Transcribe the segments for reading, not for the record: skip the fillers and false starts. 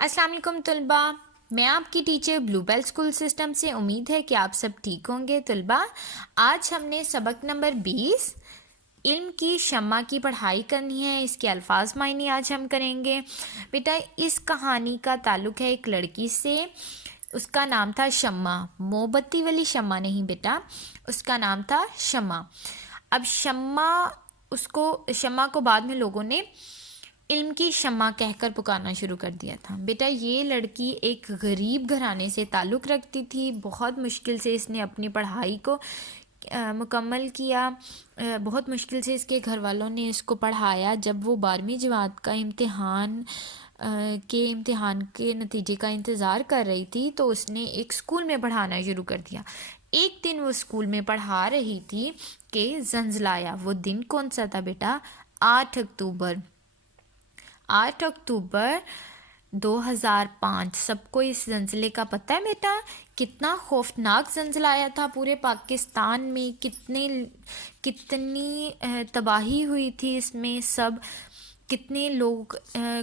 السلام علیکم طلبہ، میں آپ کی ٹیچر بلو بیل اسکول سسٹم سے امید ہے کہ آپ سب ٹھیک ہوں گے۔ طلبہ، آج ہم نے سبق نمبر 20 علم کی شمع کی پڑھائی کرنی ہے۔ اس کے الفاظ معنی آج ہم کریں گے۔ بیٹا، اس کہانی کا تعلق ہے ایک لڑکی سے، اس کا نام تھا شمع۔ موم بتی والی شمع نہیں بیٹا، اس کا نام تھا شمع۔ اب شمع کو بعد میں لوگوں نے علم کی شمع کہہ کر پکارنا شروع کر دیا تھا۔ بیٹا، یہ لڑکی ایک غریب گھرانے سے تعلق رکھتی تھی۔ بہت مشکل سے اس نے اپنی پڑھائی کو مکمل کیا۔ بہت مشکل سے اس کے گھر والوں نے اس کو پڑھایا۔ جب وہ 12ویں جماعت کا امتحان کے نتیجے کا انتظار کر رہی تھی تو اس نے ایک اسکول میں پڑھانا شروع کر دیا۔ ایک دن وہ اسکول میں پڑھا رہی تھی کہ زلزلہ آیا۔ وہ دن کون سا تھا بیٹا؟ 8 اکتوبر 2005۔ سب کو اس زلزلے کا پتہ ہے بیٹا؟ کتنا خوفناک زلزلہ آیا تھا پورے پاکستان میں، کتنی تباہی ہوئی تھی اس میں، کتنے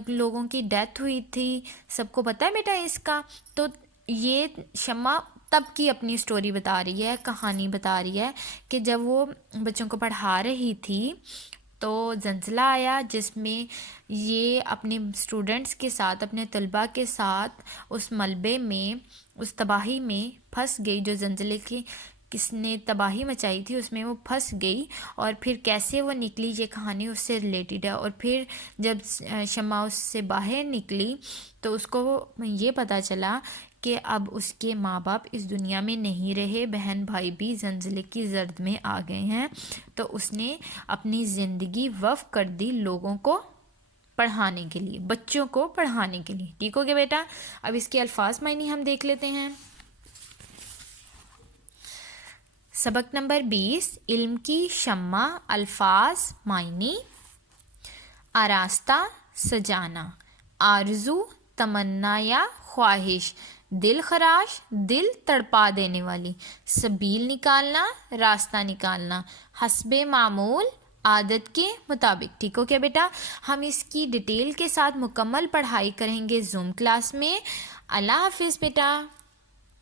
لوگوں کی ڈیتھ ہوئی تھی۔ سب کو پتہ ہے بیٹا اس کا؟ تو یہ شمع تب کی اپنی سٹوری بتا رہی ہے، کہانی بتا رہی ہے کہ جب وہ بچوں کو پڑھا رہی تھی تو زلزلہ آیا، جس میں یہ اپنے اسٹوڈنٹس کے ساتھ، اپنے طلباء کے ساتھ اس ملبے میں، اس تباہی میں پھنس گئی۔ جو زلزلے کی کس نے تباہی مچائی تھی اس میں وہ پھنس گئی، اور پھر کیسے وہ نکلی، یہ کہانی اس سے ریلیٹڈ ہے۔ اور پھر جب شمع اس سے باہر نکلی تو اس کو یہ پتہ چلا کہ اب اس کے ماں باپ اس دنیا میں نہیں رہے، بہن بھائی بھی زلزلے کی زرد میں آ گئے ہیں۔ تو اس نے اپنی زندگی وقف کر دی لوگوں کو پڑھانے کے لیے، بچوں کو پڑھانے کے لیے۔ ٹھیک ہو گیا بیٹا؟ اب اس کے الفاظ معنی ہم دیکھ لیتے ہیں۔ سبق نمبر 20 علم کی شمع۔ الفاظ معنی: آراستہ، سجانا، آرزو، تمنا یا خواہش، دل خراش، دل تڑپا دینے والی، سبیل نکالنا، راستہ نکالنا، حسب معمول، عادت کے مطابق۔ ٹھیک ہو کیا بیٹا؟ ہم اس کی ڈیٹیل کے ساتھ مکمل پڑھائی کریں گے زوم کلاس میں۔ اللہ حافظ بیٹا۔